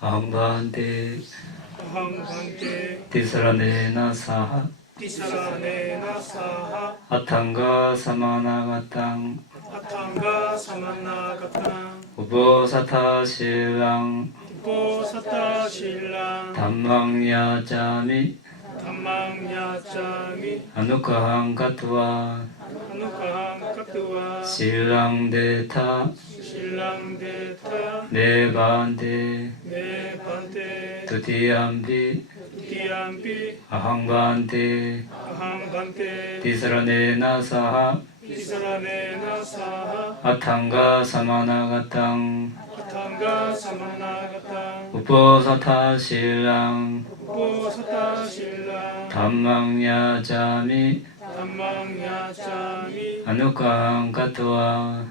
Ahambante Tisaranena Saha Atanga Samanagatang Ubosata Silang Dhammang Yajami Anukahang Katva Silang Deta Nebante Tutiyampi Ahambante Tisaranena Saha Atanga Samanagatang Uposatha Silang Dhammang Yajami Anukahang Katva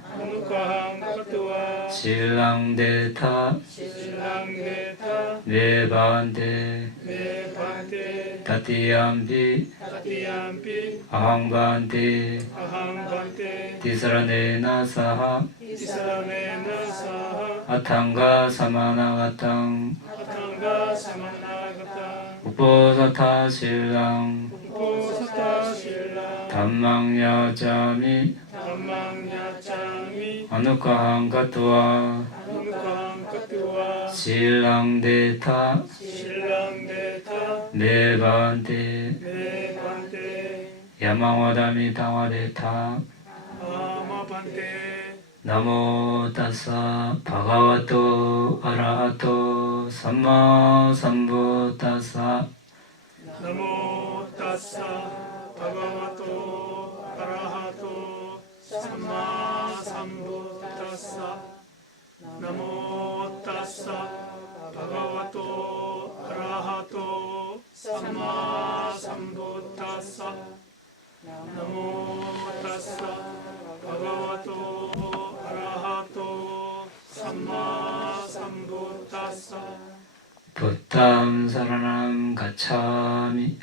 Silang Deta Nebante Tatiyampi Ahambante Tisaranena Saha Atanga Samanagatang Uposatha Silang Dhammang Yajami Anukahang Katva Silang Deta Nebante Yamawādami Tawadeta Namo tassa bhagavato arahato samma sambuddhassa Namo tassa bhagavato arahato samma sambuddhassa Namo tassa bhagavato arahato samma sambuddhassa Namo tassa bhagavato arahato samma sambuddhassa Buddham saranam gacchami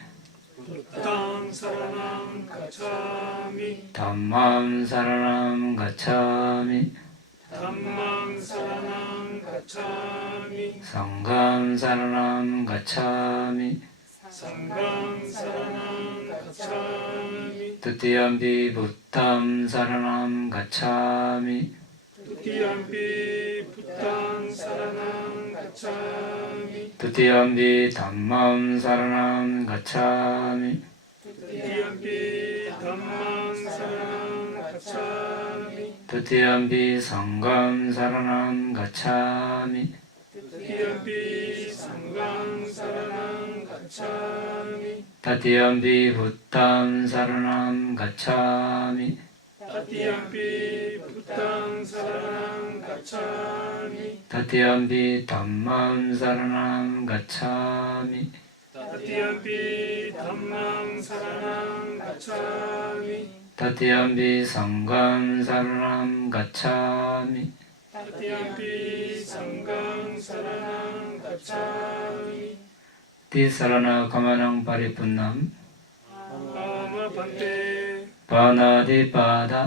Buddham saranam gacchami Dhammam saranam gacchami Dhammam saranam gacchami Sangham saranam gacchami Sangham saranam gacchami Tutiyampi Buddham saranam gacchami Tutiyampi Buddham saranam gacchami Tutiyampi Dhammam saranam gacchami Tutiyampi Dhammam saranam gacchami Tutiyampi Sangham saranam gacchami Tutiyampi Sangham saranam gacchami Tatiyampi Buddham saranam gacchami Tatiyampi Buddham saranam gacchami Tatiyampi Dhammam saranam gacchami Tatiyampi Dhammam saranam gacchami Tatiyampi Sangham saranam gacchami Tatiyampi Sangham saranam gacchami Tisarana Kamanang Paripunnam Amapante Panadipada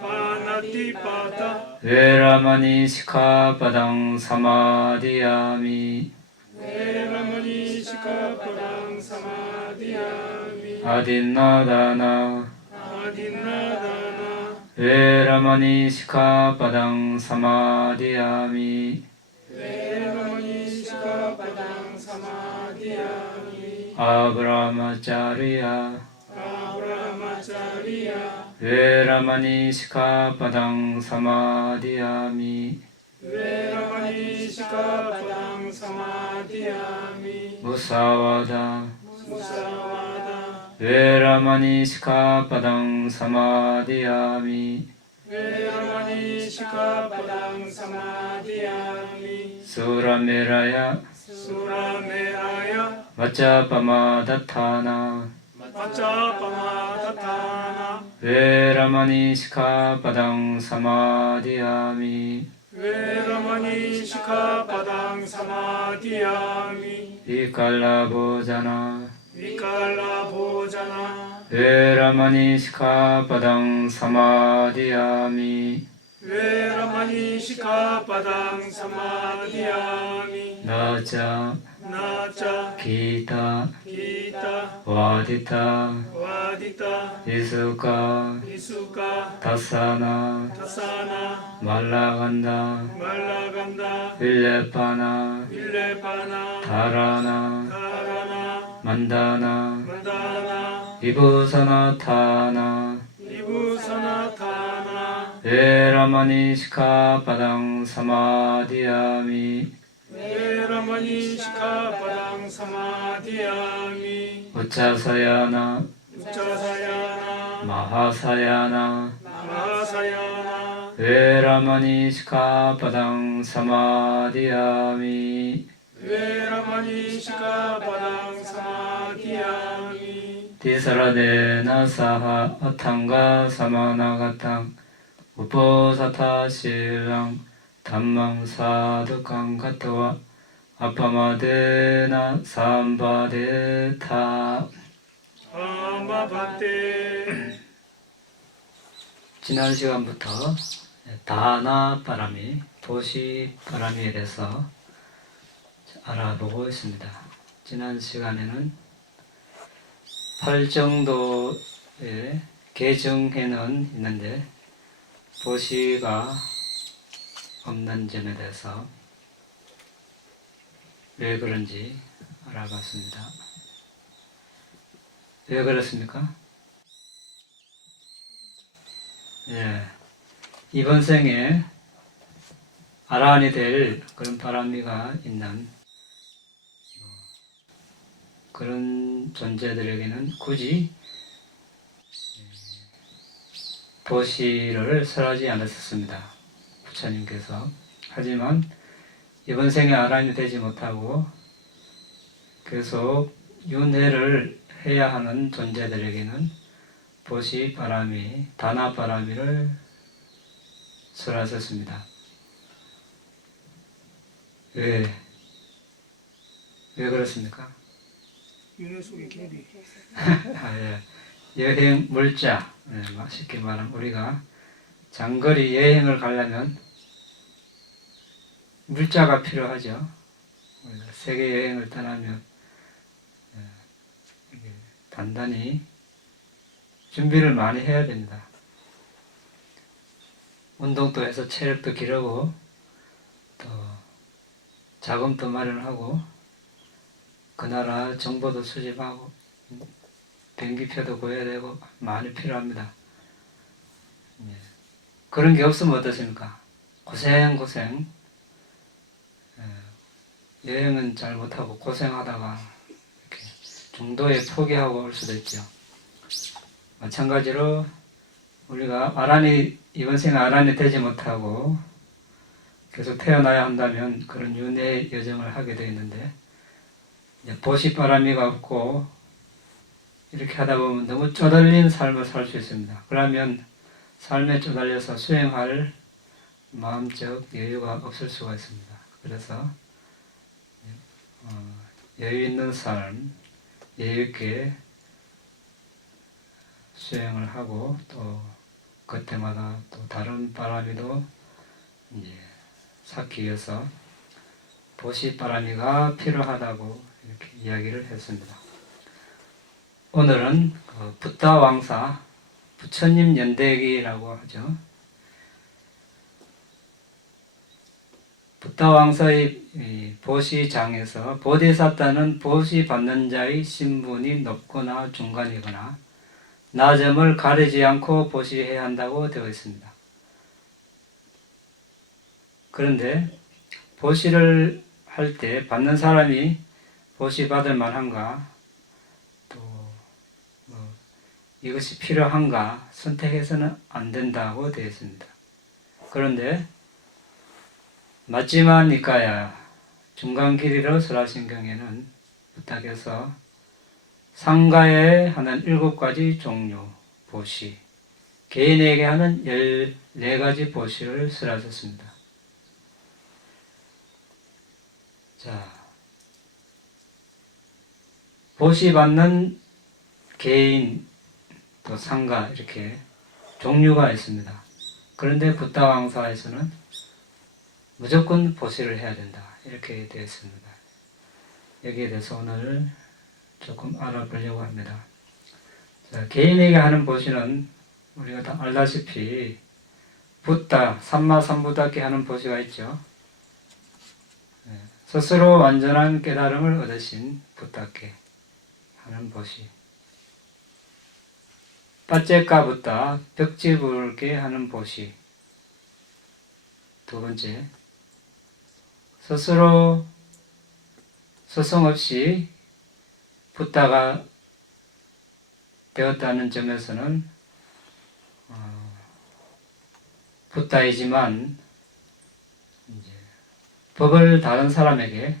Panatipada Veramani Sikkhapadang Samadhiyami Veramani Sikkhapadang Samadhiyami Adinādana Adinādana Veramani Sikkhapadang Samadhiyami Veramani Sikkhapadang Samadhiyami Abrahmacharya Brahmacharya Veramani Sikkhapadang Samadhiyami Veramani Sikkhapadang Samadhiyami Musāvāda Musāvāda Veramani Sikkhapadang Samadhiyami Veramani Sikkhapadang Samadhiyami Surameraya Surameraya Vaccappamadattana Vaccappamadattana Veramani Sikkhapadang Samadhiyami Veramani Sikkhapadang Samadhiyami Vikala Bhojana Vikala Bhojana Veramani Sikkhapadang Samadhiyami Veramani Sikkhapadang Samadhiyami. Naca Naca Kita Kita Vadita Vadita Isuka Isuka Tasana Tasana Malaganda Malaganda Villepana Villepana Dharana Dharana Mandana Mandana Vibhusanatthana Vibhusanatthana Veramani Sikkhapadang Samadhiyami Veramani Sikkhapadang Samadhiyami. Uccasayana Uccasayana Mahasayana Mahasayana Veramani Sikkhapadang Samadhiyami Veramani Sikkhapadang Samadhiyami. Tisaradena saha atthanga samanagatam Uposatha silang dhammang sadhukang gatva Appamadena sambadeta. 아마바테. 지난 시간부터 다나 바람이, 도시 바람에 대해서 알아보고 있습니다. 지난 시간에는 8정도의 개정해는 있는데 도시가 없는 점에 대해서 왜 그런지 알아봤습니다. 왜 그렇습니까? 예, 이번 생에 아란이 될 그런 바람이가 있는 그런 존재들에게는 굳이 도시를 설하지 않았었습니다. 부처님께서. 하지만 이번 생에 아란이 되지 못하고 계속 윤회를 해야 하는 존재들에게는 보시 바람이, 다나 바람이를 설하셨습니다. 왜 그렇습니까? 윤회 속의 계비. 예. 여행 물자, 쉽게 말하면 우리가 장거리 여행을 가려면 물자가 필요하죠. 우리가 세계 여행을 떠나면 단단히 준비를 많이 해야 됩니다. 운동도 해서 체력도 기르고 또 자금도 마련하고 그 나라 정보도 수집하고 비행기표도 구해야 되고 많이 필요합니다. 그런 게 없으면 어떻습니까? 고생 여행은 잘 못하고 고생하다가 이렇게 중도에 포기하고 올 수도 있죠. 마찬가지로 우리가 이번 생에 아란이 되지 못하고 계속 태어나야 한다면 그런 윤회 여정을 하게 되어 있는데 보시바람이가 없고 이렇게 하다 보면 너무 쪼달린 삶을 살 수 있습니다. 그러면 삶에 쪼달려서 수행할 마음적 여유가 없을 수가 있습니다. 그래서 여유 있는 삶, 여유 있게 수행을 하고 또 그때마다 또 다른 바람이도 이제 쌓기 위해서 보시바람이가 필요하다고 이렇게 이야기를 했습니다. 오늘은 붓다 왕사, 부처님 연대기라고 하죠. 붓다 왕사의 보시장에서 보디사타는 보시 받는 자의 신분이 높거나 중간이거나 나점을 가리지 않고 보시해야 한다고 되어 있습니다. 그런데 보시를 할 때 받는 사람이 보시 받을 만한가, 또 이것이 필요한가 선택해서는 안 된다고 되어 있습니다. 그런데 마지막 니까야 중간 길이로 설하신 경에는 부탁해서 상가에 하는 7가지 종류 보시, 개인에게 하는 14가지 보시를 설하셨습니다. 자, 보시 받는 개인 또 상가 이렇게 종류가 있습니다. 그런데 붓다 강사에서는 무조건 보시를 해야 된다. 이렇게 되어 있습니다. 여기에 대해서 오늘 조금 알아보려고 합니다. 자, 개인에게 하는 보시는 우리가 다 알다시피 붓다, 삼마삼부답게 하는 보시가 있죠. 스스로 완전한 깨달음을 얻으신 붓다께 하는 보시. 빠째까 붓다, 벽지불게 하는 보시. 두 번째, 스스로 스승 없이 붓다가 되었다는 점에서는 붓다이지만 이제 법을 다른 사람에게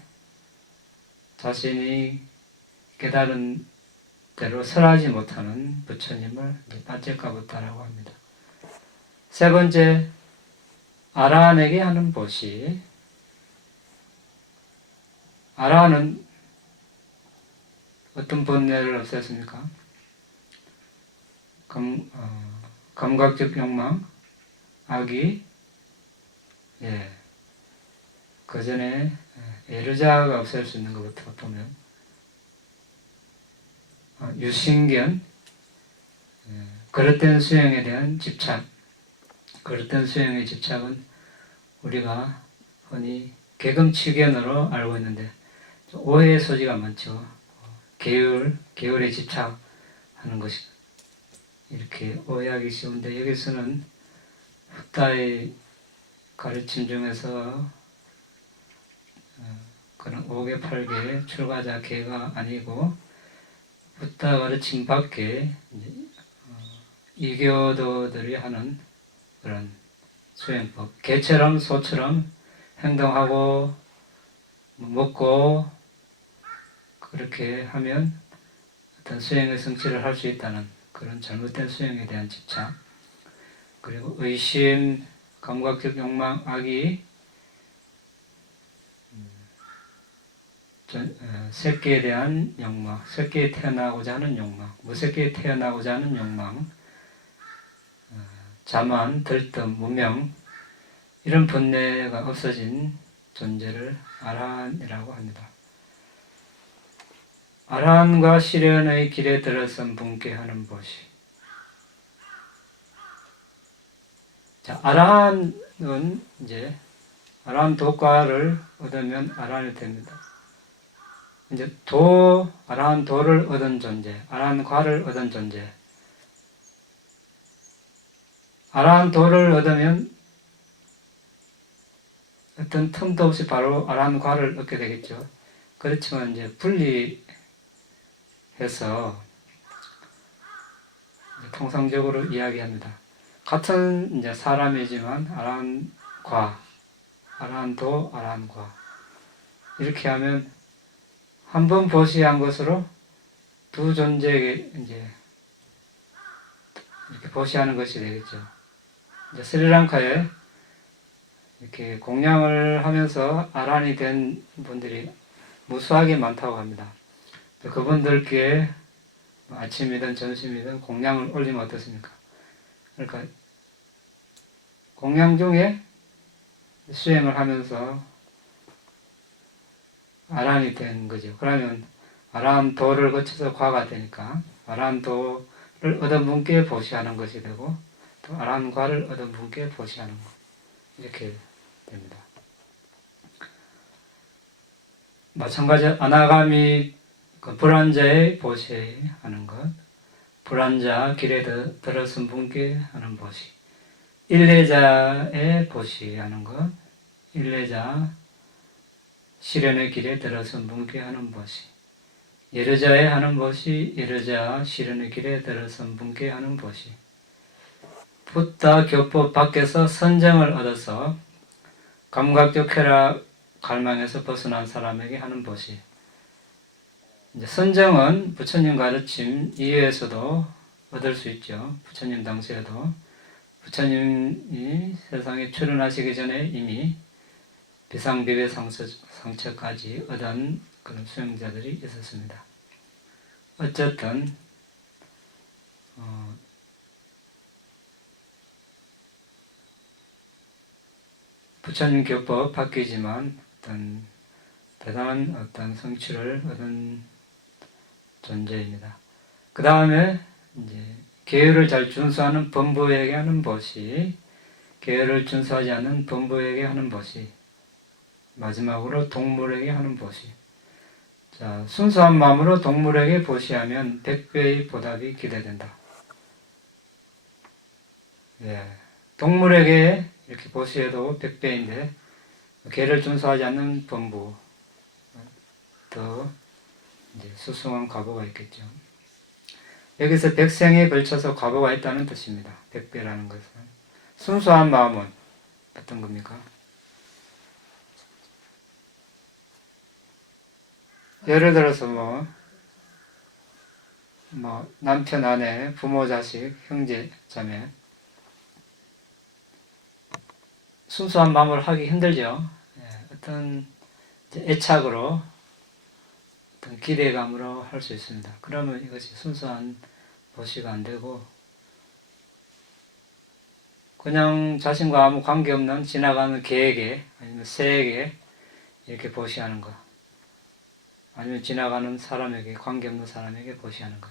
자신이 깨달은 대로 설하지 못하는 부처님을 빠째까 붓다라고 합니다. 세 번째, 아라한에게 하는 보시. 아라한은 어떤 번뇌를 없앴습니까? 감각적 욕망, 악의, 그 전에 에르자가 없앨 수 있는 것부터 보면 유신견, 그릇된 수행에 대한 집착. 그릇된 수행의 집착은 우리가 흔히 개금치견으로 알고 있는데 오해의 소지가 많죠. 계율에 집착하는 것이 이렇게 오해하기 쉬운데, 여기서는 붓다의 가르침 중에서 그런 5개, 8개 출가자 계가 아니고 붓다 가르침 밖에 이교도들이 하는 그런 수행법, 개처럼 소처럼 행동하고 먹고 그렇게 하면 어떤 수행의 성취를 할 수 있다는 그런 잘못된 수행에 대한 집착, 그리고 의심, 감각적 욕망, 악의, 새끼에 대한 욕망, 새끼에 태어나고자 하는 욕망, 무새끼에 태어나고자 하는 욕망, 자만, 들뜸, 무명, 이런 번뇌가 없어진 존재를 아라한이라고 합니다. 아라한과 실현의 길에 들어선 분께 하는 보시. 자, 아라한은 이제 아라한 도과를 얻으면 아라한이 됩니다. 이제 아라한 도를 얻은 존재, 아라한 과를 얻은 존재. 아라한 도를 얻으면 어떤 틈도 없이 바로 아라한 과를 얻게 되겠죠. 그렇지만 이제 분리해서 통상적으로 이야기합니다. 같은 이제 사람이지만 아라한 과, 아라한 도, 아라한 과 이렇게 하면 한 번 보시한 것으로 두 존재에게 이제 이렇게 보시하는 것이 되겠죠. 이제 스리랑카에 이렇게 공양을 하면서 아란이 된 분들이 무수하게 많다고 합니다. 그분들께 아침이든 점심이든 공양을 올리면 어떻습니까? 그러니까 공양 중에 수행을 하면서 아란이 된 거죠. 그러면 아란 도를 거쳐서 과가 되니까 아란 도를 얻은 분께 보시하는 것이 되고 또 아란 과를 얻은 분께 보시하는 것, 이렇게 됩니다. 마찬가지 아나가미 불안자의 보시하는 것, 불안자 길에 들어선 분께 하는 보시, 일례자의 보시하는 것, 일례자 실현의 길에 들어선 분께 하는 보시, 예르자의 하는 보시, 예르자 실현의 길에 들어선 분께 하는 보시, 붓다 교법 밖에서 선정을 얻어서 감각적 쾌락 갈망에서 벗어난 사람에게 하는 보시. 이제 선정은 부처님 가르침 이외에서도 얻을 수 있죠. 부처님 당시에도 부처님이 세상에 출현하시기 전에 이미 비상비배 상처까지 얻은 그런 수행자들이 있었습니다. 어쨌든 부처님 교법 바뀌지만 어떤 대단한 어떤 성취를 얻은 존재입니다. 그 다음에 이제 계율을 잘 준수하는 범부에게 하는 보시, 계율을 준수하지 않는 범부에게 하는 보시, 마지막으로 동물에게 하는 보시. 자, 순수한 마음으로 동물에게 보시하면 100배의 보답이 기대된다. 예, 동물에게 이렇게 보시해도 100배인데 계를 준수하지 않는 범부, 더 이제 수승한 과보가 있겠죠. 여기서 백생에 걸쳐서 과보가 있다는 뜻입니다. 100배라는 것은. 순수한 마음은 어떤 겁니까? 예를 들어서 남편, 아내, 부모, 자식, 형제, 자매. 순수한 마음으로 하기 힘들죠. 예, 어떤 애착으로, 어떤 기대감으로 할 수 있습니다. 그러면 이것이 순수한 보시가 안 되고, 그냥 자신과 아무 관계없는 지나가는 개에게, 아니면 새에게 이렇게 보시하는 것. 아니면 지나가는 사람에게, 관계없는 사람에게 보시하는 것.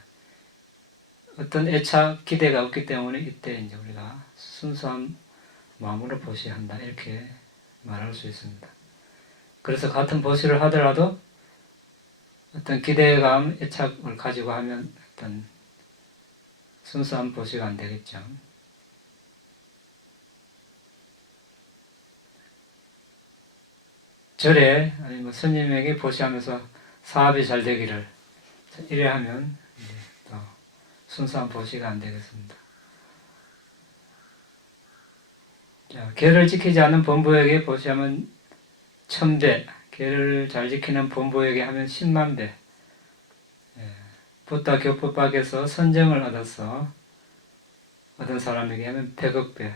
어떤 애착, 기대가 없기 때문에 이때 이제 우리가 순수한 마음으로 보시한다. 이렇게 말할 수 있습니다. 그래서 같은 보시를 하더라도 어떤 기대감, 애착을 가지고 하면 어떤 순수한 보시가 안 되겠죠. 절에 아니면 스님에게 보시하면서 사업이 잘 되기를 이래 하면 이제 또 순수한 보시가 안 되겠습니다. 자, 계를 지키지 않는 본부에게 보시하면 1000배, 계를 잘 지키는 본부에게 하면 10만 배. 부다 교법 밖에서 선정을 얻은 사람에게 하면 100억 배.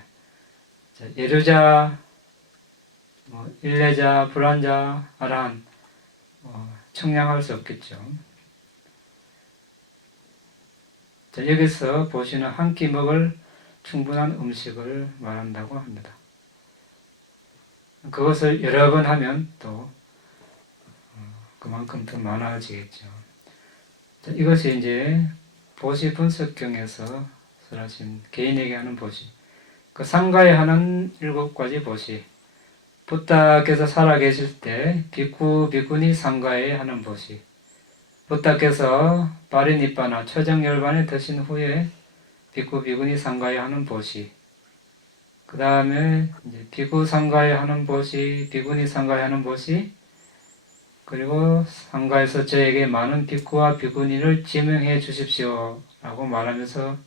자, 예류자, 일례자, 불환자, 아라한 청량할 수 없겠죠. 자, 여기서 보시는 한 끼 먹을 충분한 음식을 말한다고 합니다. 그것을 여러 번 하면 또 그만큼 더 많아지겠죠. 자, 이것이 이제 보시 분석경에서 설하신 개인에게 하는 보시. 그 상가에 하는 7가지 보시. 부다께서 살아계실 때 비쿠, 비쿠니 상가에 하는 보시. 부다께서 파리니빠나 최정열반에 드신 후에 비쿠, 비쿠니 상가에 하는 보시. 그 다음에 이제 비쿠 상가에 하는 보시, 비쿠니 상가에 하는 보시, 그리고 상가에서 저에게 많은 비쿠와 비쿠니를 지명해 주십시오 라고 말하면서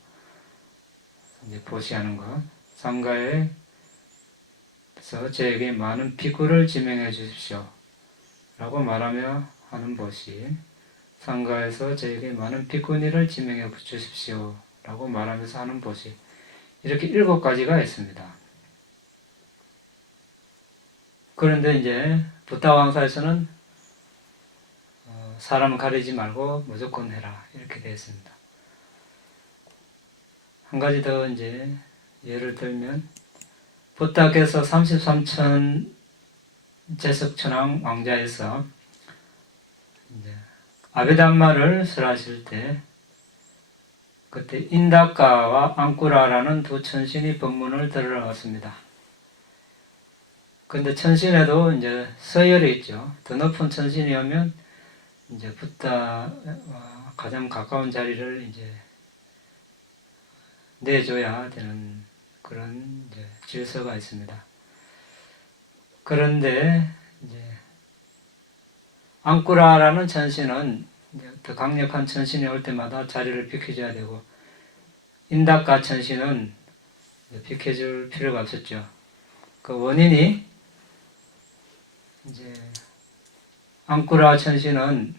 이제 보시하는 것. 상가에서 저에게 많은 비쿠를 지명해 주십시오 라고 말하며 하는 보시. 상가에서 저에게 많은 비쿠니를 지명해 주십시오 라고 말하면서 하는 보시. 이렇게 7가지가 있습니다. 그런데 이제 부다왕사에서는 사람을 가리지 말고 무조건 해라 이렇게 되어 있습니다. 한 가지 더 이제 예를 들면 부다께서 33천 제석천왕 왕자에서 이제 아베담마를 설하실 때 그때 인다카와 앙꾸라라는 두 천신이 법문을 들으러 왔습니다. 근데 천신에도 이제 서열이 있죠. 더 높은 천신이 오면 이제 부다와 가장 가까운 자리를 이제 내줘야 되는 그런 이제 질서가 있습니다. 그런데 이제 앙꾸라라는 천신은 이제 더 강력한 천신이 올 때마다 자리를 비켜줘야 되고 인다카 천신은 비켜줄 필요가 없었죠. 그 원인이 이제 앙꾸라 천신은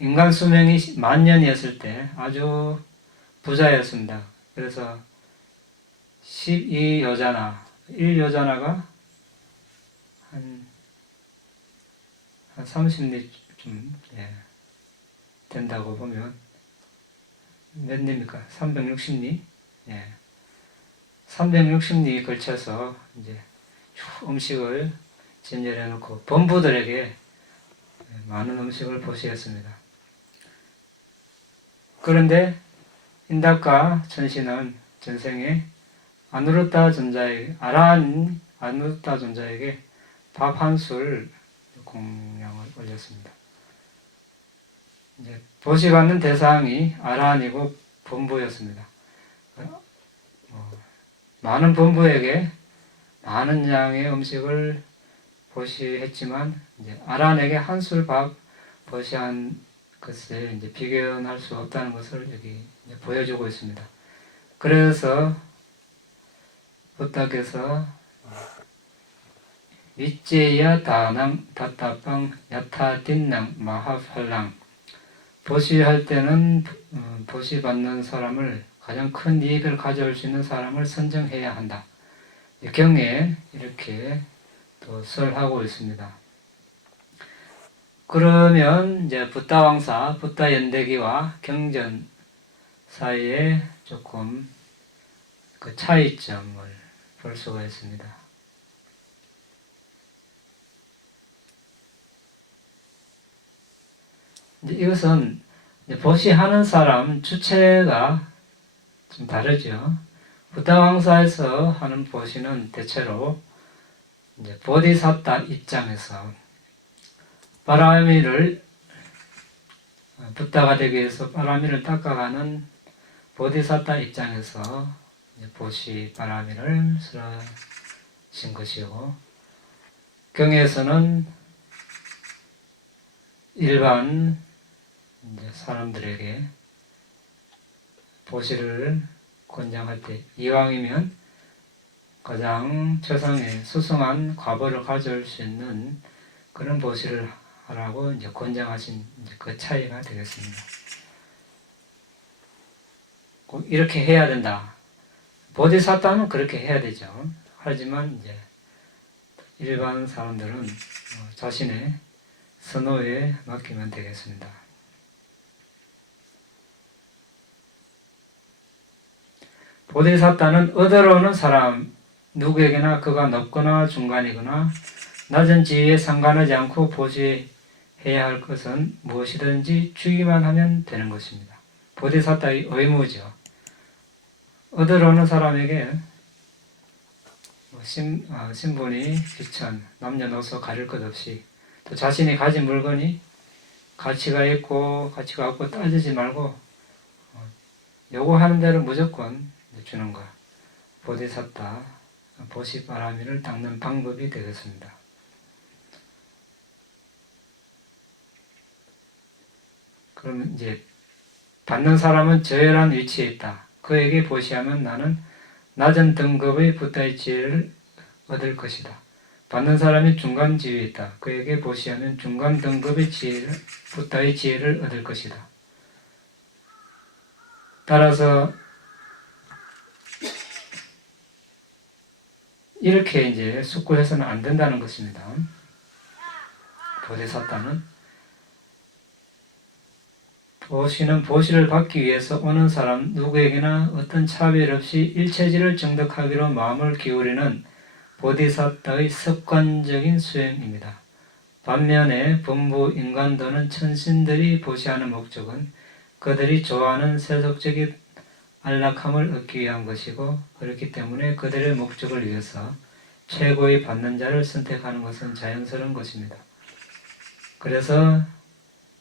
인간 수명이 10,000년이었을 때 아주 부자였습니다. 그래서 12여자나 1여자나가 한 30리쯤 된다고 보면 몇 리입니까? 360리? 360리에 걸쳐서 이제 음식을 진열해 놓고 범부들에게 많은 음식을 보시했습니다. 그런데 인닥과 천신은 전생에 아누르타 존자에게 아누르타 존자에게 밥 한 술 공양을 올렸습니다. 이제 보시받는 대상이 아라한이고 범부였습니다. 많은 범부에게 많은 양의 음식을 보시했지만 이제 아란에게 한 술 밥 보시한 것을 이제 비견할 수 없다는 것을 여기 이제 보여주고 있습니다. 그래서 부탁해서 위제야 다낭 다타빵 야타딘낭 마하팔랑 보시할 때는 보시받는 사람을 가장 큰 이익을 가져올 수 있는 사람을 선정해야 한다. 경에 이렇게 또 설하고 있습니다. 그러면 이제 붓다 왕사, 붓다 연대기와 경전 사이에 조금 그 차이점을 볼 수가 있습니다. 이제 이것은 이제 보시하는 사람 주체가 좀 다르죠. 붓다 왕사에서 하는 보시는 대체로 이제 보디사타 입장에서 바라미를 붓다가 되기 위해서 바라미를 닦아가는 보디사타 입장에서 보시 바라미를 쓰신 것이고, 경에서는 일반 이제 사람들에게 보시를 권장할 때 이왕이면 가장 최상의 수승한 과보를 가져올 수 있는 그런 보시를 하라고 이제 권장하신 이제 그 차이가 되겠습니다. 꼭 이렇게 해야 된다. 보디사타는 그렇게 해야 되죠. 하지만 이제 일반 사람들은 자신의 선호에 맡기면 되겠습니다. 보디사타는 얻어오는 사람 누구에게나 그가 높거나 중간이거나 낮은 지위에 상관하지 않고 보시해야 할 것은 무엇이든지 주기만 하면 되는 것입니다. 보디사타의 의무죠. 얻어오는 사람에게 신분이 귀천, 남녀노소 가릴 것 없이 또 자신이 가진 물건이 가치가 있고 가치가 없고 따지지 말고 요구하는 대로 무조건 주는 것. 보디사타, 보시바라미를 닦는 방법이 되겠습니다. 그럼 이제 받는 사람은 저열한 위치에 있다. 그에게 보시하면 나는 낮은 등급의 붓다의 지혜를 얻을 것이다. 받는 사람이 중간 지위에 있다. 그에게 보시하면 중간 등급의 붓다의 지혜를 얻을 것이다. 따라서 이렇게 이제 숙고해서는 안 된다는 것입니다. 보디사타는 보시는 보시를 받기 위해서 오는 사람 누구에게나 어떤 차별 없이 일체지를 정득하기로 마음을 기울이는 보디사타의 습관적인 수행입니다. 반면에 범부 인간도는 천신들이 보시하는 목적은 그들이 좋아하는 세속적인 안락함을 얻기 위한 것이고, 그렇기 때문에 그들의 목적을 위해서 최고의 받는 자를 선택하는 것은 자연스러운 것입니다. 그래서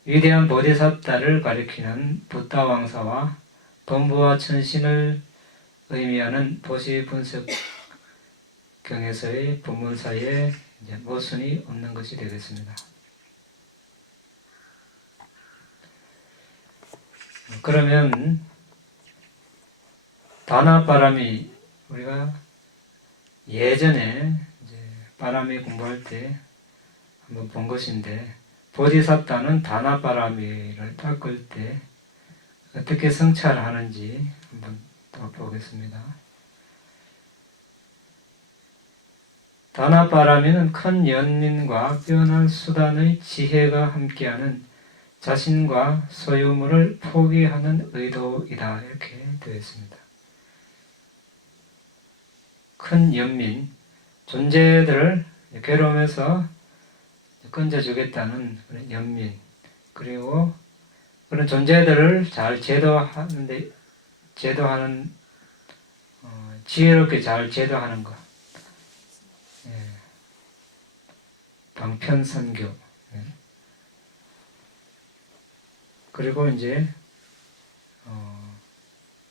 위대한 보디사타를 가리키는 붓다 왕사와 범부와 천신을 의미하는 보시 분석 경에서의 본문 사이에 이제 모순이 없는 것이 되겠습니다. 그러면 다나바라미, 우리가 예전에 이제 바라미 공부할 때 한번 본 것인데, 보디사타는 다나바라미를 닦을 때 어떻게 성찰하는지 한번 더 보겠습니다. 다나바라미는 큰 연민과 뛰어난 수단의 지혜가 함께하는 자신과 소유물을 포기하는 의도이다. 이렇게 되어 있습니다. 큰 연민, 존재들을 괴로움에서 건져주겠다는 그런 연민, 그리고 그런 존재들을 잘 제도하는 지혜롭게 잘 제도하는 것, 예. 방편선교, 예. 그리고 이제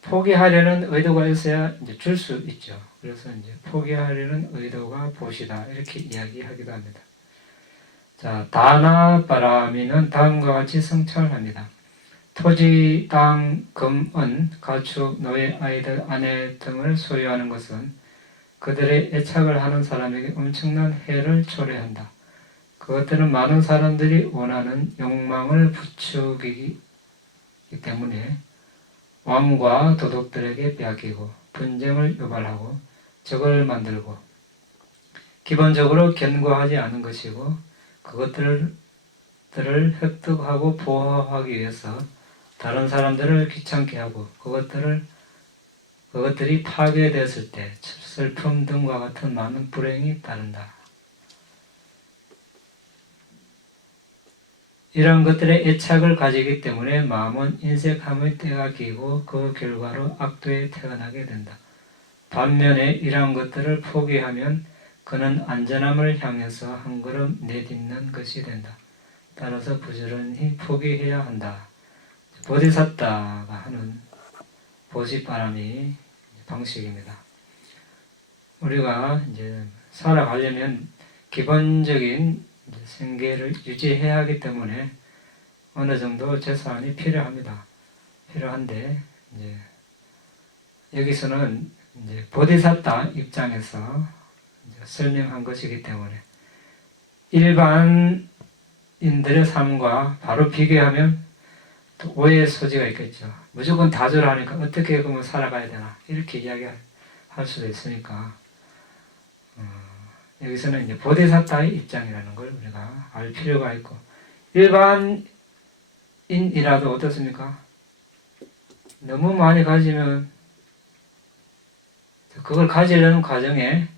포기하려는 의도가 있어야 이제 줄 수 있죠. 그래서 이제 포기하려는 의도가 보시다 이렇게 이야기하기도 합니다. 자, 다나바라미는 다음과 같이 성찰합니다. 토지, 땅, 금, 은, 가축, 노예, 아이들, 아내 등을 소유하는 것은 그들의 애착을 하는 사람에게 엄청난 해를 초래한다. 그것들은 많은 사람들이 원하는 욕망을 부추기기 때문에 왕과 도덕들에게 빼앗기고 분쟁을 유발하고 적을 만들고 기본적으로 견고하지 않은 것이고 그것들을 획득하고 보호하기 위해서 다른 사람들을 귀찮게 하고 그것들이 파괴되었을 때 슬픔 등과 같은 많은 불행이 따른다. 이런 것들의 애착을 가지기 때문에 마음은 인색함의 때가 끼고 그 결과로 악도에 태어나게 된다. 반면에 이러한 것들을 포기하면 그는 안전함을 향해서 한 걸음 내딛는 것이 된다. 따라서 부지런히 포기해야 한다. 보디사tta가 하는 보시바람이 방식입니다. 우리가 이제 살아가려면 기본적인 생계를 유지해야 하기 때문에 어느 정도 재산이 필요합니다. 필요한데 이제 여기서는 이제 보디사tta 입장에서 이제 설명한 것이기 때문에 일반인들의 삶과 바로 비교하면 또 오해의 소지가 있겠죠. 무조건 다주를 하니까 어떻게 그러면 살아가야 되나 이렇게 이야기할 수도 있으니까 여기서는 이제 보디사tta의 입장이라는 걸 우리가 알 필요가 있고 일반인이라도 어떻습니까? 너무 많이 가지면 그걸 가지려는 과정에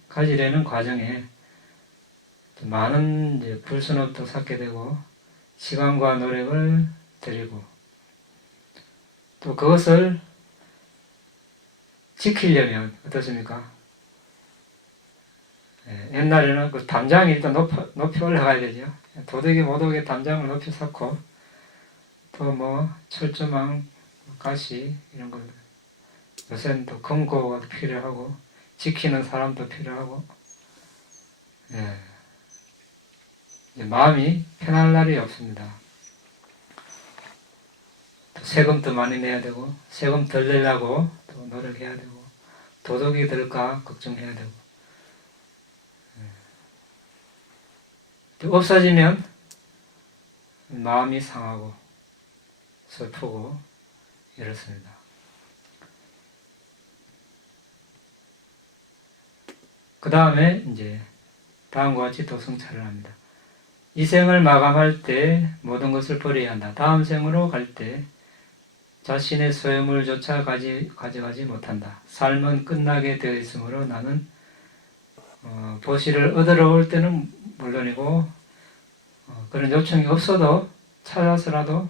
많은 이제 불순업도 쌓게 되고 시간과 노력을 들이고 또 그것을 지키려면 어떻습니까? 옛날에는 그 담장이 일단 높이 올라가야 되죠. 도덕이 못 오게 담장을 높이 쌓고 또 뭐 철조망, 가시 이런 거 요새는 또 금고가 필요하고 지키는 사람도 필요하고 마음이 편할 날이 없습니다. 세금도 많이 내야 되고 세금 덜 내려고 또 노력해야 되고 도덕이 들까 걱정해야 되고 또 없어지면 마음이 상하고 슬프고 이렇습니다. 그 다음에 이제 다음과 같이 또 성찰을 합니다. 이 생을 마감할 때 모든 것을 버려야 한다. 다음 생으로 갈 때 자신의 소유물조차 가져가지 못한다. 삶은 끝나게 되어 있으므로 나는 보시를 얻으러 올 때는 물론이고 그런 요청이 없어도 찾아서라도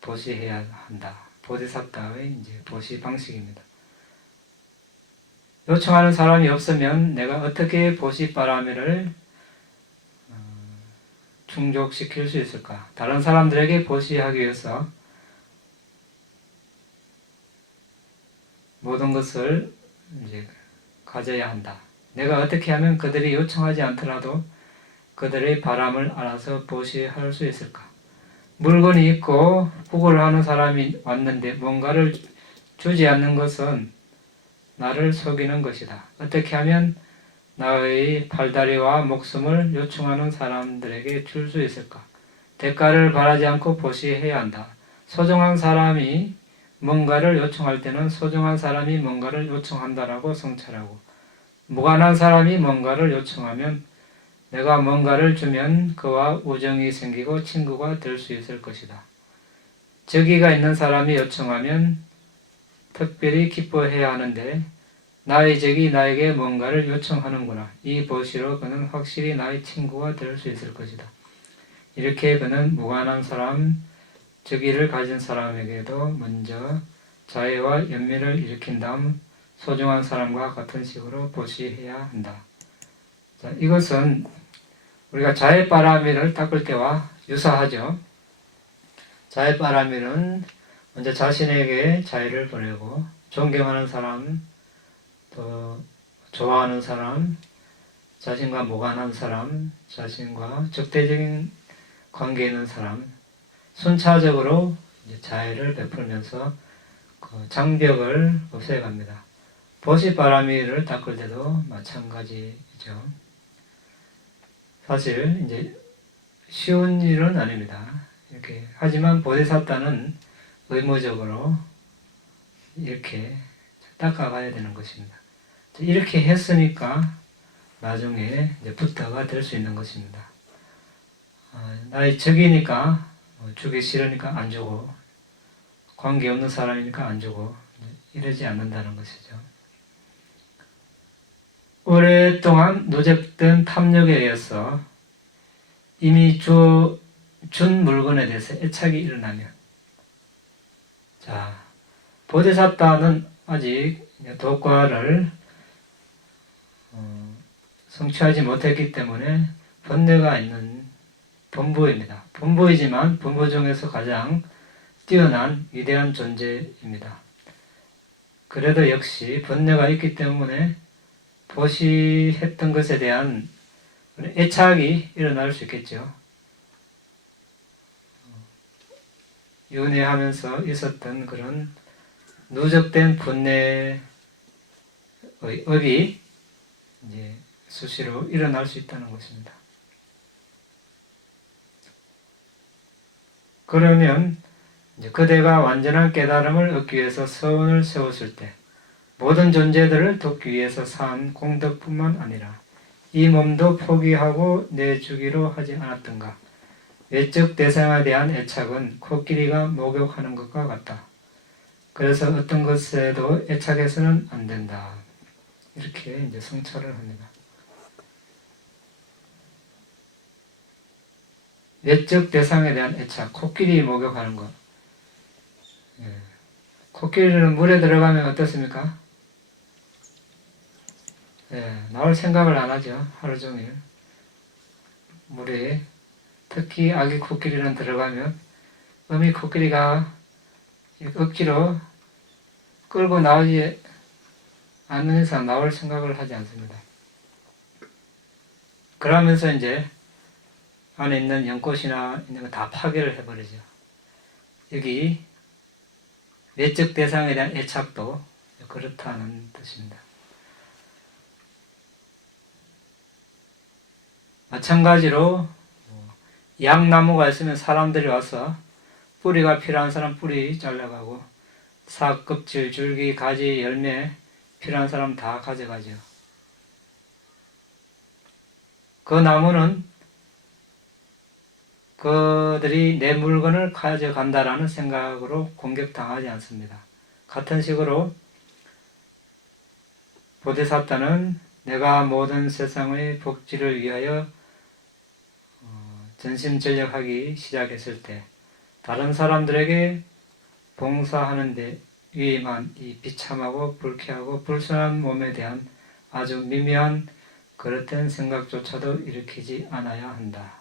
보시해야 한다. 보디사tta의 이제 보시 방식입니다. 요청하는 사람이 없으면 내가 어떻게 보시바라미를 충족시킬 수 있을까? 다른 사람들에게 보시하기 위해서 모든 것을 이제 가져야 한다. 내가 어떻게 하면 그들이 요청하지 않더라도 그들의 바람을 알아서 보시할 수 있을까? 물건이 있고 구걸을 하는 사람이 왔는데 뭔가를 주지 않는 것은 나를 속이는 것이다. 어떻게 하면 나의 팔다리와 목숨을 요청하는 사람들에게 줄 수 있을까? 대가를 바라지 않고 보시해야 한다. 소중한 사람이 뭔가를 요청할 때는 소중한 사람이 뭔가를 요청한다라고 성찰하고 무관한 사람이 뭔가를 요청하면 내가 뭔가를 주면 그와 우정이 생기고 친구가 될 수 있을 것이다. 적의가 있는 사람이 요청하면 특별히 기뻐해야 하는데 나의 적이 나에게 뭔가를 요청하는구나. 이 보시로 그는 확실히 나의 친구가 될 수 있을 것이다. 이렇게 그는 무관한 사람, 적의를 가진 사람에게도 먼저 자애와 연민을 일으킨 다음 소중한 사람과 같은 식으로 보시해야 한다. 자, 이것은 우리가 자애바라미를 닦을 때와 유사하죠. 자애바라미는 먼저 자신에게 자애를 보내고 존경하는 사람, 또 좋아하는 사람, 자신과 무관한 사람, 자신과 적대적인 관계에 있는 사람, 순차적으로 이제 자애를 베풀면서 그 장벽을 없애갑니다. 보시바라미를 닦을 때도 마찬가지죠. 사실 이제 쉬운 일은 아닙니다. 이렇게 하지만 보디사타는 의무적으로 이렇게 닦아가야 되는 것입니다. 이렇게 했으니까 나중에 이제 부터가 될 수 있는 것입니다. 나의 적이니까 주기 싫으니까 안 주고 관계없는 사람이니까 안 주고 이러지 않는다는 것이죠. 오랫동안 누적된 탐욕에 의해서 이미 준 물건에 대해서 애착이 일어나면, 자, 보디사타는 아직 도과를 성취하지 못했기 때문에 번뇌가 있는 분부입니다. 분부이지만 분부 중에서 가장 뛰어난 위대한 존재입니다. 그래도 역시 번뇌가 있기 때문에 보시했던 것에 대한 애착이 일어날 수 있겠죠. 윤회하면서 있었던 그런 누적된 분뇌의 업이 이제 수시로 일어날 수 있다는 것입니다. 그러면 이제 그대가 완전한 깨달음을 얻기 위해서 서원을 세웠을 때 모든 존재들을 돕기 위해서 산 공덕뿐만 아니라 이 몸도 포기하고 내주기로 하지 않았던가. 외적 대상에 대한 애착은 코끼리가 목욕하는 것과 같다. 그래서 어떤 것에도 애착해서는 안 된다. 이렇게 이제 성찰을 합니다. 외적 대상에 대한 애착, 코끼리 목욕하는 것. 코끼리는 물에 들어가면 어떻습니까? 나올 생각을 안 하죠. 하루 종일. 물에, 특히 아기 코끼리는 들어가면 어미 코끼리가 억지로 끌고 나오지 않는 이상 나올 생각을 하지 않습니다. 그러면서 이제 안에 있는 연꽃이나 있는 거 다 파괴를 해버리죠. 여기 외적 대상에 대한 애착도 그렇다는 뜻입니다. 마찬가지로 양나무가 있으면 사람들이 와서 뿌리가 필요한 사람 뿌리 잘라가고 싹, 껍질, 줄기, 가지, 열매 필요한 사람 다 가져가죠. 그 나무는 그들이 내 물건을 가져간다라는 생각으로 공격당하지 않습니다. 같은 식으로 보디사타는 내가 모든 세상의 복지를 위하여 전심전력하기 시작했을 때 다른 사람들에게 봉사하는 데 위에만 이 비참하고 불쾌하고 불순한 몸에 대한 아주 미묘한 그릇된 생각조차도 일으키지 않아야 한다.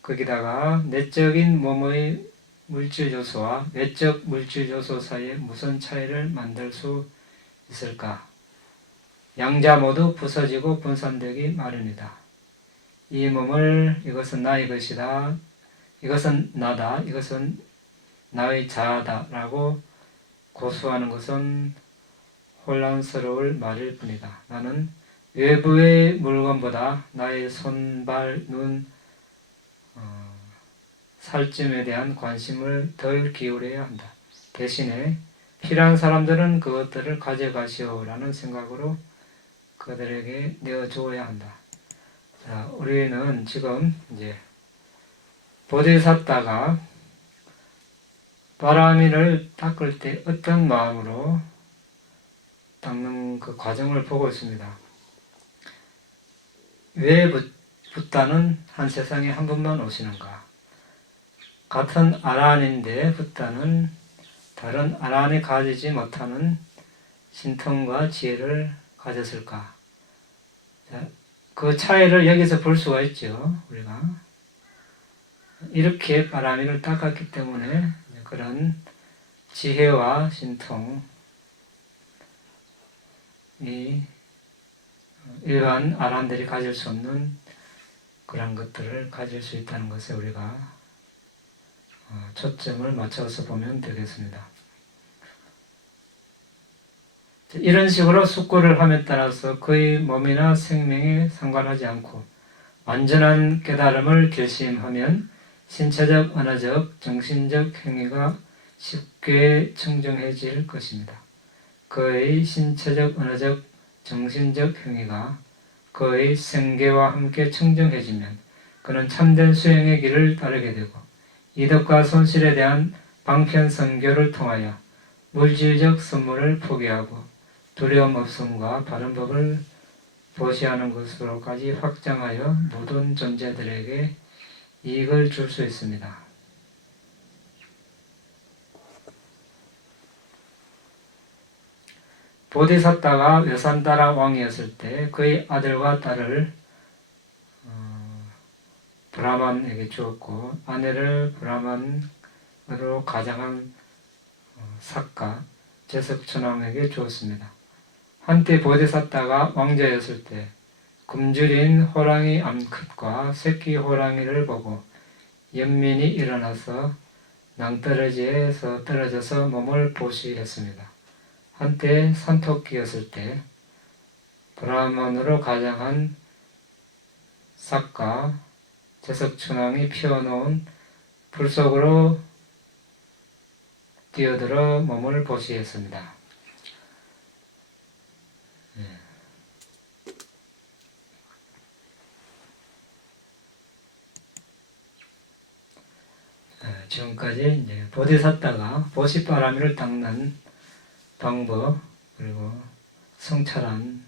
거기다가 내적인 몸의 물질 요소와 외적 물질 요소 사이에 무슨 차이를 만들 수 있을까? 양자 모두 부서지고 분산되기 마련이다. 이 몸을 이것은 나의 것이다. 이것은 나다. 이것은 나의 자아다. 라고 고수하는 것은 혼란스러울 말일 뿐이다. 나는 외부의 물건보다 나의 손, 발, 눈, 살찜에 대한 관심을 덜 기울여야 한다. 대신에 필요한 사람들은 그것들을 가져가시오라는 생각으로 그들에게 내어주어야 한다. 자, 우리는 지금 이제 보디사타가 바라미를 닦을 때 어떤 마음으로 닦는 그 과정을 보고 있습니다. 왜 붓다는 한 세상에 한 번만 오시는가? 같은 아란인데 붓다는 다른 아란이 가지지 못하는 신통과 지혜를 가졌을까? 그 차이를 여기서 볼 수가 있죠. 우리가 이렇게 바라미를 닦았기 때문에 그런 지혜와 신통이 일반 아란들이 가질 수 없는 그런 것들을 가질 수 있다는 것에 우리가 초점을 맞춰서 보면 되겠습니다. 이런 식으로 숙고를 함에 따라서 그의 몸이나 생명에 상관하지 않고 완전한 깨달음을 결심하면 신체적, 언어적, 정신적 행위가 쉽게 청정해질 것입니다. 그의 신체적, 언어적, 정신적 행위가 그의 생계와 함께 청정해지면 그는 참된 수행의 길을 따르게 되고 이득과 손실에 대한 방편 선교를 통하여 물질적 선물을 포기하고 두려움 없음과 바른 법을 보시하는 것으로까지 확장하여 모든 존재들에게 이익을 줄 수 있습니다. 보디사tta가 외산다라 왕이었을 때 그의 아들과 딸을 브라만에게 주었고 아내를 브라만으로 가장한 삭가 제석천왕에게 주었습니다. 한때 보디사tta가 왕자였을 때 굶주린 호랑이 암컷과 새끼 호랑이를 보고 연민이 일어나서 낭떠러지에서 떨어져서 몸을 보시했습니다. 한때 산토끼였을 때 브라만으로 가장한 삭가 제석천왕이 피워놓은 불 속으로 뛰어들어 몸을 보시했습니다. 지금까지 이제 보디사tta가 보시바라미를 닦는 방법 그리고 성찰한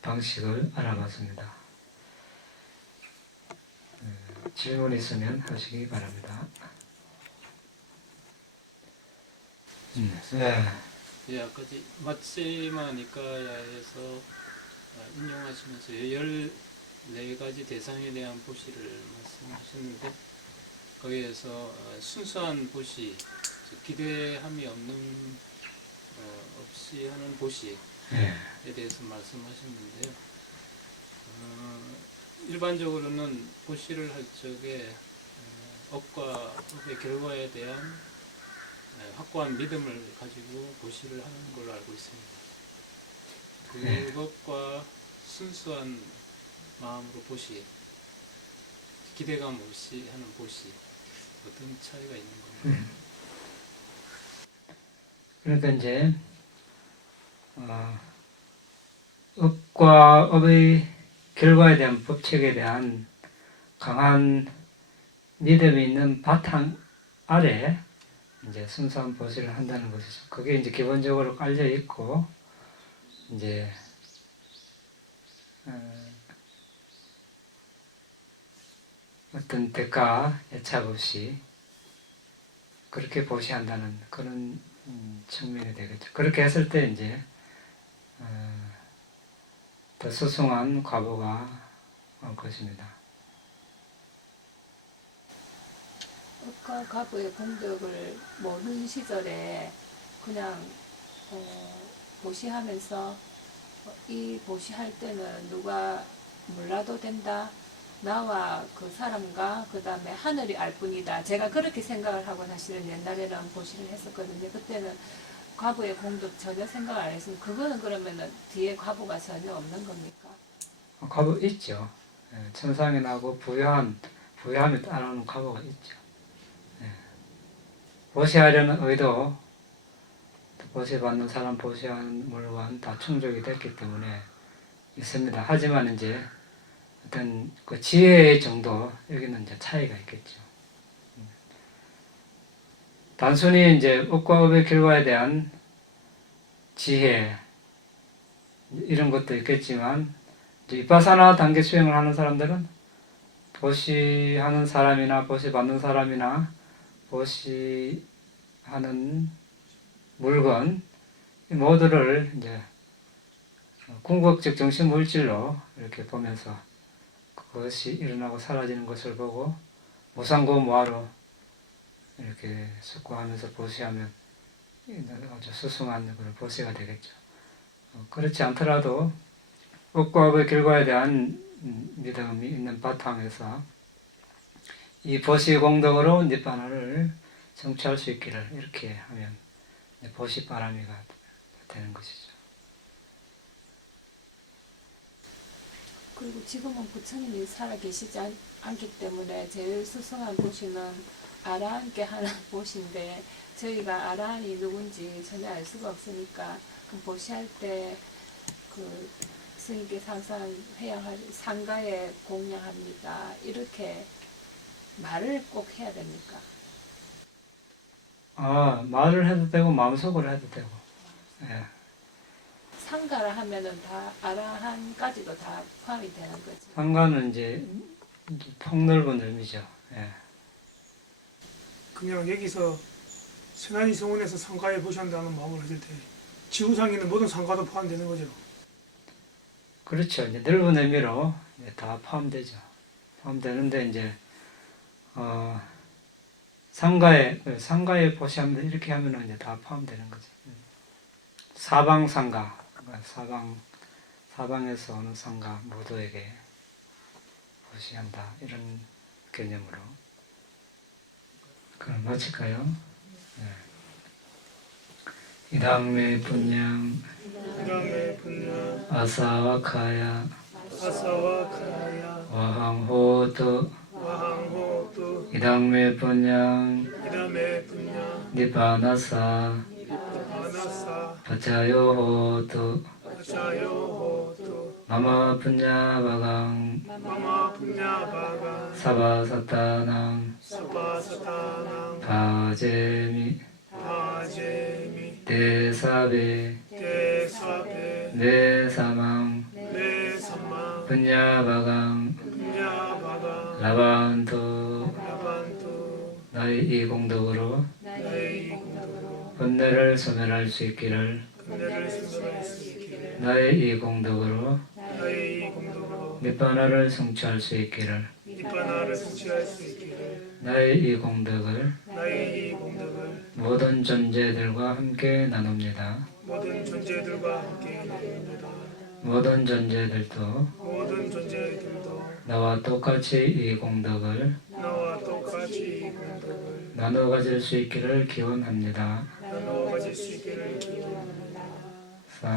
방식을 알아봤습니다. 질문 있으면 하시기 바랍니다. 예, 아까 마치마 니카야에서 인용하시면서 14가지 대상에 대한 보시를 말씀하셨는데 거기에서 순수한 보시, 기대함이 없이 하는 보시에 대해서 말씀하셨는데요. 일반적으로는 보시를 할 적에 업과 업의 결과에 대한 확고한 믿음을 가지고 보시를 하는 걸로 알고 있습니다. 그것과 순수한 마음으로 보시, 기대감 없이 하는 보시, 어떤 차이가 있는 건가요? 그러니까 이제 업과 업의 결과에 대한 법칙에 대한 강한 믿음이 있는 바탕 아래 이제 순수한 보시를 한다는 것이죠. 그게 이제 기본적으로 깔려 있고 이제 어떤 대가 애착 없이 그렇게 보시한다는 그런 측면이 되겠죠. 그렇게 했을 때 이제 더 수승한 과보가 올 것입니다. 업과 과보의 공덕을 모르는 시절에 그냥 보시하면서 이 보시할 때는 누가 몰라도 된다. 나와 그 사람과 그 다음에 하늘이 알 뿐이다. 제가 그렇게 생각을 하고 사실은 옛날에는 보시를 했었거든요. 그때는 과보의 공덕 전혀 생각을 안 했으면 그거는 그러면은 뒤에 과보가 전혀 없는 겁니까? 과보 있죠. 천상에 나고 부여함에 따르는 과보가 있죠. 보시하려는 의도, 보시받는 사람, 보시하는 물건 다 충족이 됐기 때문에 있습니다. 하지만 이제 어떤 그 지혜의 정도, 여기는 이제 차이가 있겠죠. 단순히 이제 업과 업의 결과에 대한 지혜 이런 것도 있겠지만 이제 비파사나 단계 수행을 하는 사람들은 보시하는 사람이나 보시 받는 사람이나 보시하는 물건 이 모두를 이제 궁극적 정신 물질로 이렇게 보면서 그것이 일어나고 사라지는 것을 보고 무상고 무아로 이렇게 숙고하면서 보시하면 아주 수승한 그런 보시가 되겠죠. 그렇지 않더라도 업과 업의 결과에 대한 믿음이 있는 바탕에서 이 보시 공덕으로 니바나를 성취할 수 있기를 이렇게 하면 보시 바람이가 되는 것이죠. 그리고 지금은 부처님이 살아계시지 않기 때문에 제일 수승한 보시는 아라한께 하는 보시인데 저희가 아라한이 누군지 전혀 알 수가 없으니까 그 보시할 때 그 스님께서 항상 회양할 상가에 공양합니다. 이렇게 말을 꼭 해야 됩니까? 말을 해도 되고 마음속으로 해도 되고. 예. 상가를 하면은 다 아라한까지도 다 포함이 되는 거죠. 상가는 이제 폭넓은 의미죠. 예. 그냥 여기서 세난이 성원에서 상가에 보시한다는 마음을 하실 때 지구상에 있는 모든 상가도 포함되는 거죠. 그렇죠. 이제 넓은 의미로 이제 다 포함되죠. 포함되는데 이제 상가에 보시하면 이렇게 하면은 이제 다 포함되는 거죠. 사방 상가, 그러니까 사방에서 오는 상가 모두에게 보시한다 이런 개념으로. 그럼 마칠까요? 네. 이당메 분양 그다음에 분야 아사와카야 아사와 카야 와항호도 와항호도 이당메 분양 그다음에 분야 니바나사 아나사 파차요호도 아차요호도 마마 분야바강 마마 분야바가 사바사타낭 사바사타낭 바제미 바제미 대사베 대사베 네사망 네사마 분야바강 분야바가 라반토 라반투 나의 이 공덕으로 나의 공덕으로 번뇌를 소멸할 수 있기를 은혜를 승선할 수 있기를 나의 이 공덕으로 나의 공덕으로 니바나를 성취할 수 있기를 니바나를 성취할 수 있기를 나의 이 공덕을 나의 공덕을 모든 존재들과 함께 나눕니다. 모든 존재들과 함께 나눕니다. 모든 존재들도 모든 존재들도 나와 똑같이 이 공덕을 나와 똑같이 이 공덕을 나눠 가질 수 있기를 기원합니다. 나누어 가질 수 있기를 기원합니다. 사